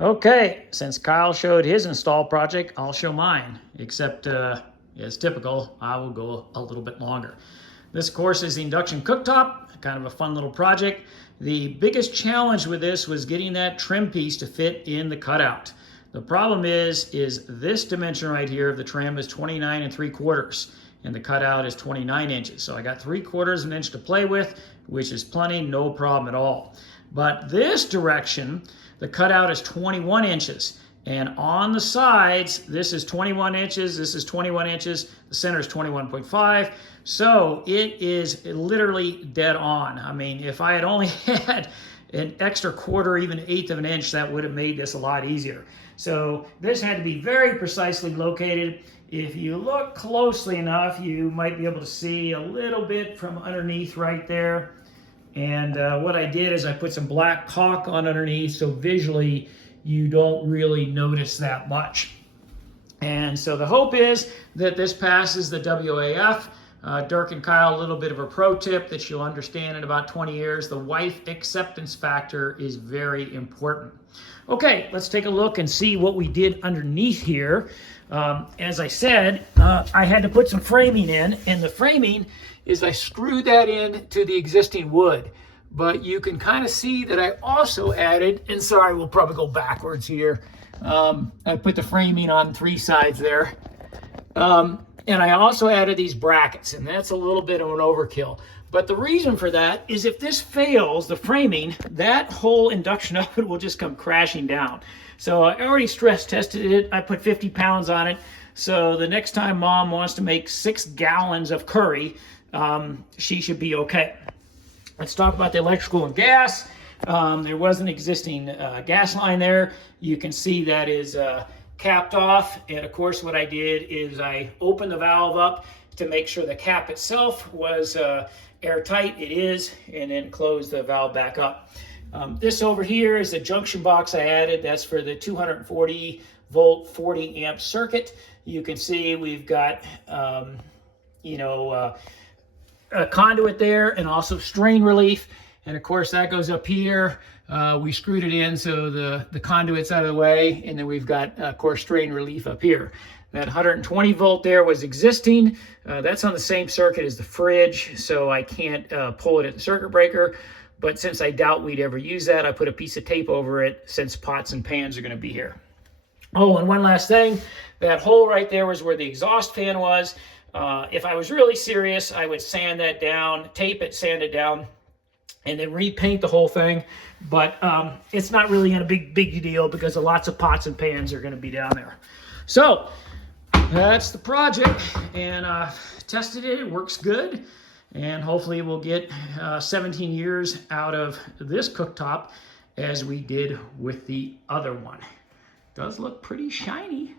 Okay, since Kyle showed his install project, I'll show mine, except as typical, I will go a little bit longer. This, of course, is the Induction Cooktop, kind of a fun little project. The biggest challenge with this was getting that trim piece to fit in the cutout. The problem is this dimension right here of the trim is 29 3/4, and the cutout is 29 inches. So I got 3/4 of an inch to play with, which is plenty, no problem at all. But this direction, the cutout is 21 inches. And on the sides, this is 21 inches, this is 21 inches, the center is 21.5. So it is literally dead on. I mean, if I had only had an extra quarter, even eighth of an inch, that would have made this a lot easier. So this had to be very precisely located. If you look closely enough, you might be able to see a little bit from underneath right there. And what I did is I put some black caulk on underneath, so visually you don't really notice that much. And so the hope is that this passes the WAF. Dirk and Kyle, a little bit of a pro tip that you'll understand in about 20 years. The wife acceptance factor is very important. Okay, let's take a look and see what we did underneath here. As I said, I had to put some framing in, and the framing is I screwed that in to the existing wood. But you can kind of see that I also added, and sorry, we'll probably go backwards here. I put the framing on 3 sides there. And I also added these brackets, and that's a little bit of an overkill. But the reason for that is if this fails, the framing, that whole induction oven will just come crashing down. So I already stress tested it. I put 50 pounds on it. So the next time Mom wants to make 6 gallons of curry, she should be okay. Let's talk about the electrical and gas. There was an existing gas line there. You can see that is capped off. And of course, what I did is I opened the valve up to make sure the cap itself was airtight. It is, and then close the valve back up. This over here is the junction box I added. That's for the 240 volt, 40 amp circuit. You can see we've got, a conduit there and also strain relief. And of course that goes up here. We screwed it in so the conduit's out of the way. And then we've got, of course, strain relief up here. That 120 volt there was existing. That's on the same circuit as the fridge, so I can't pull it at the circuit breaker. But since I doubt we'd ever use that, I put a piece of tape over it since pots and pans are going to be here. Oh, and one last thing. That hole right there was where the exhaust fan was. If I was really serious, I would sand that down, tape it, sand it down, and then repaint the whole thing. But it's not really a big deal because lots of pots and pans are going to be down there. So that's the project, and tested it. It works good, and hopefully we'll get 17 years out of this cooktop as we did with the other one. Does look pretty shiny.